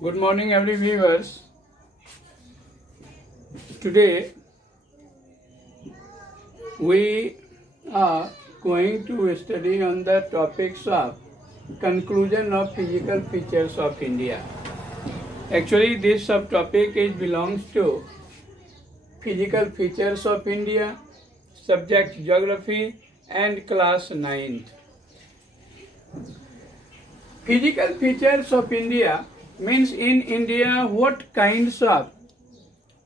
Good morning, every viewers. Today we are going to study on the topics of conclusion of physical features of India. Actually, this subtopic belongs to physical features of India, subject geography, and class 9th. Physical features of India means in India what kinds of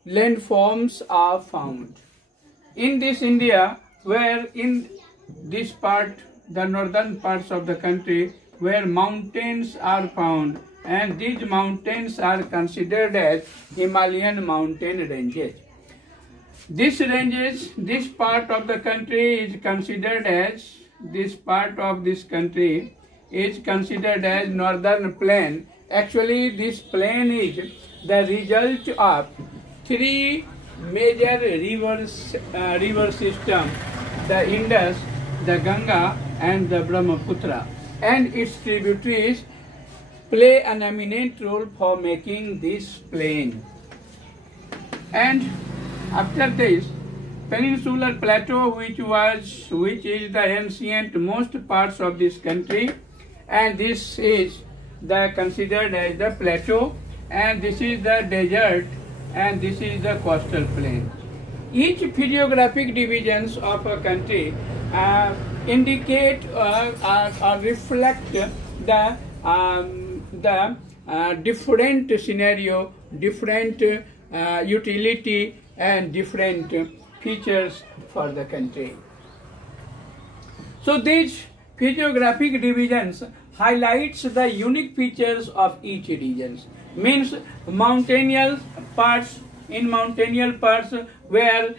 landforms are found. In this India, where in this part, the northern parts of the country, where mountains are found, and these mountains are considered as Himalayan mountain ranges. This part of the country is considered as, northern plain. Actually, this plain is the result of three major river systems, the Indus, the Ganga, and the Brahmaputra, and its tributaries play an eminent role for making this plain. And after this, peninsular plateau, which is the ancient most parts of this country, and this is considered as the plateau, and this is the desert, and this is the coastal plain. Each physiographic divisions of a country indicate or reflect the different scenario, different utility, and different features for the country. So these physiographic divisions highlights the unique features of each region. Means mountainous parts, where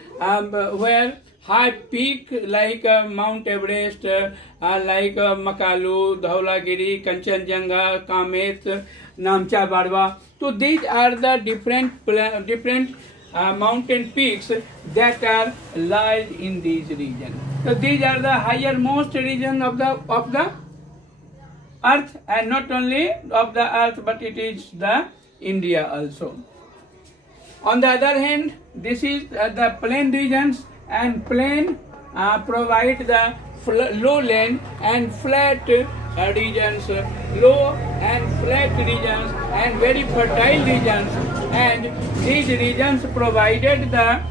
high peak like Mount Everest, like Makalu, Dhaulagiri, Kanchenjunga, Kamet, Namcha Barwa. So these are the different mountain peaks that are lies in these regions. So these are the highermost region of the earth, and not only of the earth, but it is the India also. On the other hand, this is the plain regions, and plain provide the lowland and flat regions, low and flat regions, and very fertile regions, and these regions provided the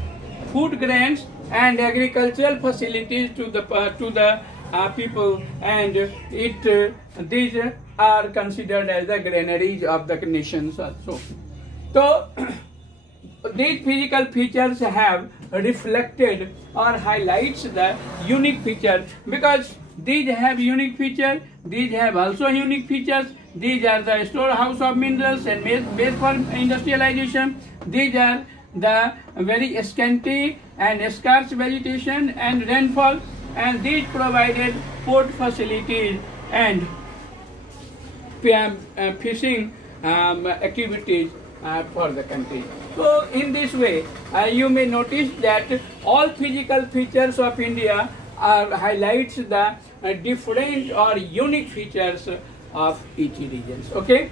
food grains and agricultural facilities to the people, and these are considered as the granaries of the nations also. So these physical features have reflected or highlights the unique feature, because these have unique features, these have also unique features. These are the storehouse of minerals and base for industrialization. These are the very scanty and scarce vegetation and rainfall, and these provided port facilities and fishing activities for the country. So in this way, you may notice that all physical features of India highlights the different or unique features of each region. Okay.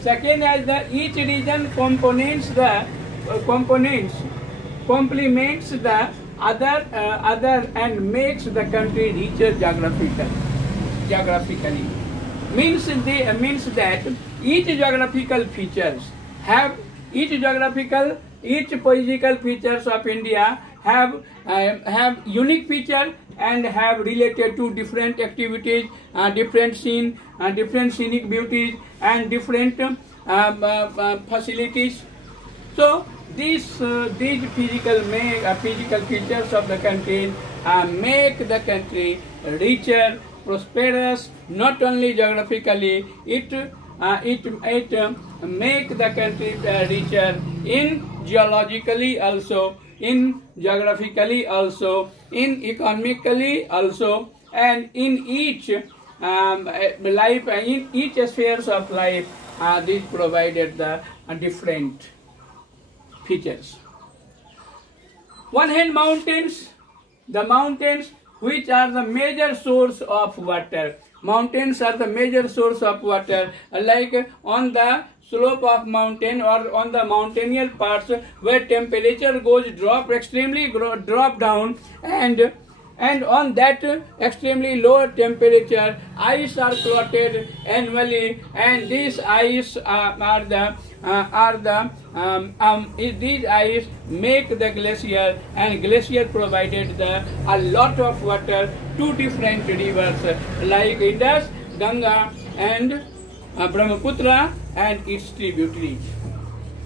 Second, as each region complements the other and makes the country richer geographically. Means that each physical features of India have unique feature and have related to different activities, different scenic beauties, and different facilities. So these physical features of the country make the country richer, prosperous. Not only geographically, it make the country richer in geologically also, in geographically also, in economically also, and in each life, in each spheres of life. This provided the different features. One hand, mountains, which are the major source of water. Mountains are the major source of water. Like on the slope of mountain or on the mountainous parts where temperature goes drop down, and on that extremely low temperature ice are floated annually, and these ice these ice make the glacier, and glacier provided a lot of water to different rivers like Indus, Ganga and Brahmaputra and its tributaries.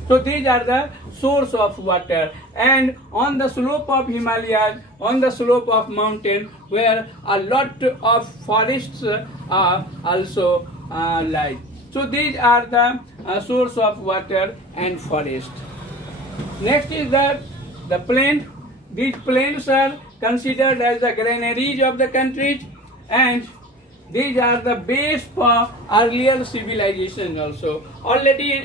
So these are the source of water. And on the slope of Himalayas, on the slope of mountain, where a lot of forests are also lie. So these are the source of water and forest. Next is the plain. These plains are considered as the granaries of the countries, and these are the base for earlier civilization also. Already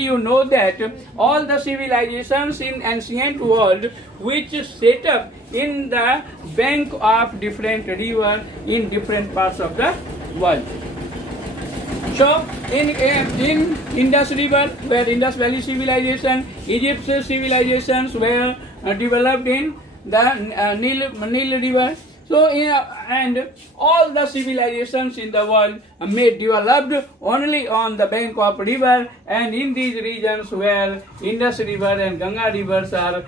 you know that all the civilizations in ancient world which set up in the bank of different river in different parts of the world. So in Indus River, where Indus Valley civilization, Egypt's civilizations were developed in the Nile River. So, and all the civilizations in the world made developed only on the bank of river, and in these regions where Indus River and Ganga rivers are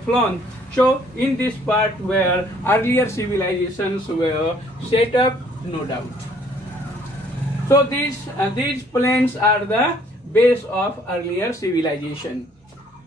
flown. So, in this part where earlier civilizations were set up, no doubt. So, these plains are the base of earlier civilization.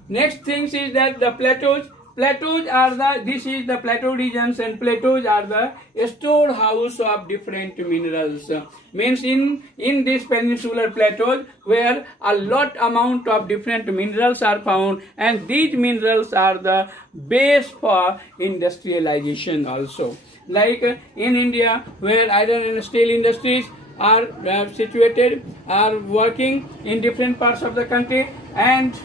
Next thing is that the plateaus. Plateaus are this is the plateau regions, and plateaus are the storehouse of different minerals. Means in this peninsular plateaus where a lot amount of different minerals are found, and these minerals are the base for industrialization also. Like in India, where iron and steel industries are situated, are working in different parts of the country, and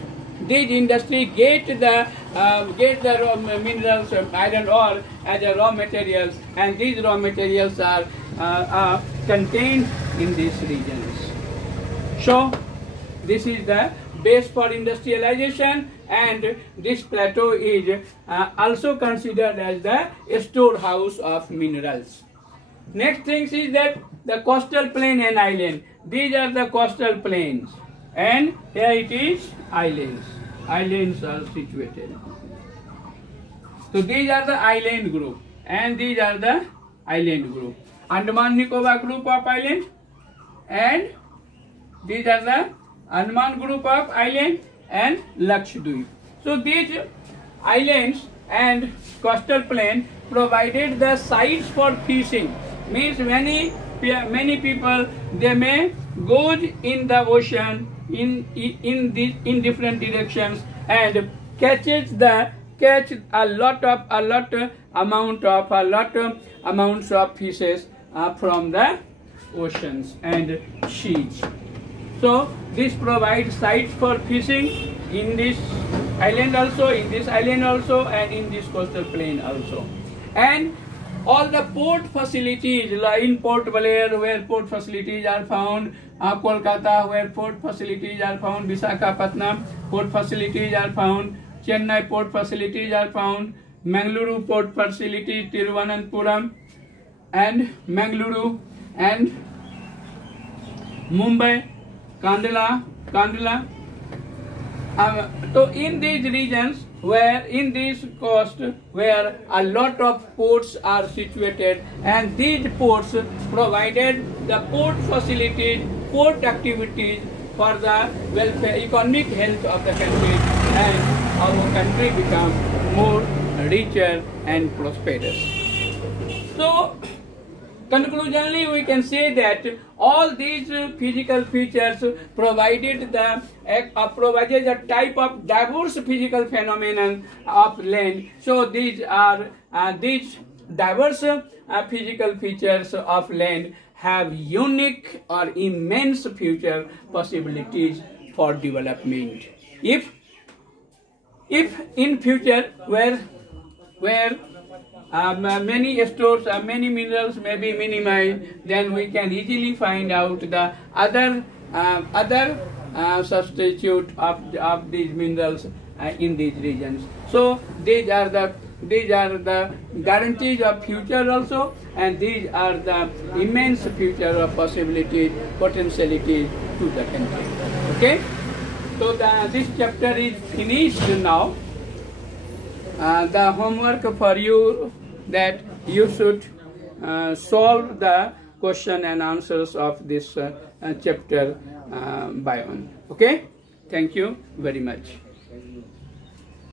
these industry get the raw minerals, iron ore as a raw materials, and these raw materials are contained in these regions. So this is the base for industrialization, and this plateau is also considered as the storehouse of minerals. Next thing is that the coastal plain and island. These are the coastal plains, and here it is islands. Islands are situated. So these are the island group, and these are the island group. Andaman Nicobar group of island, and these are the Andaman group of island and Lakshadweep. So these islands and coastal plain provided the sites for fishing. Means many people, they may go in the ocean in different directions and catch a lot amounts of fishes from the oceans and seas. So this provides sites for fishing in this island also, and in this coastal plain also. And all the port facilities, like in Port Blair, where port facilities are found, Kolkata, where port facilities are found, Visakhapatnam, port facilities are found, Chennai port facilities are found, Mangaluru port facility, Tiruvananthapuram, and Mangaluru, and Mumbai, Kandla. So in these regions, where in this coast where a lot of ports are situated, and these ports provided the port facilities, port activities for the welfare, economic health of the country, and our country become more richer and prosperous. So conclusively, we can say that all these physical features provided provided a type of diverse physical phenomenon of land. So these are these diverse physical features of land have unique or immense future possibilities for development. If in future where many stores, many minerals may be minimized, then we can easily find out the other substitute of these minerals in these regions. So these are the guarantees of future also, and these are the immense future of possibilities, potentialities to the country. Okay, so this chapter is finished now. The homework for you that you should solve the question and answers of this chapter by one. Okay, thank you very much.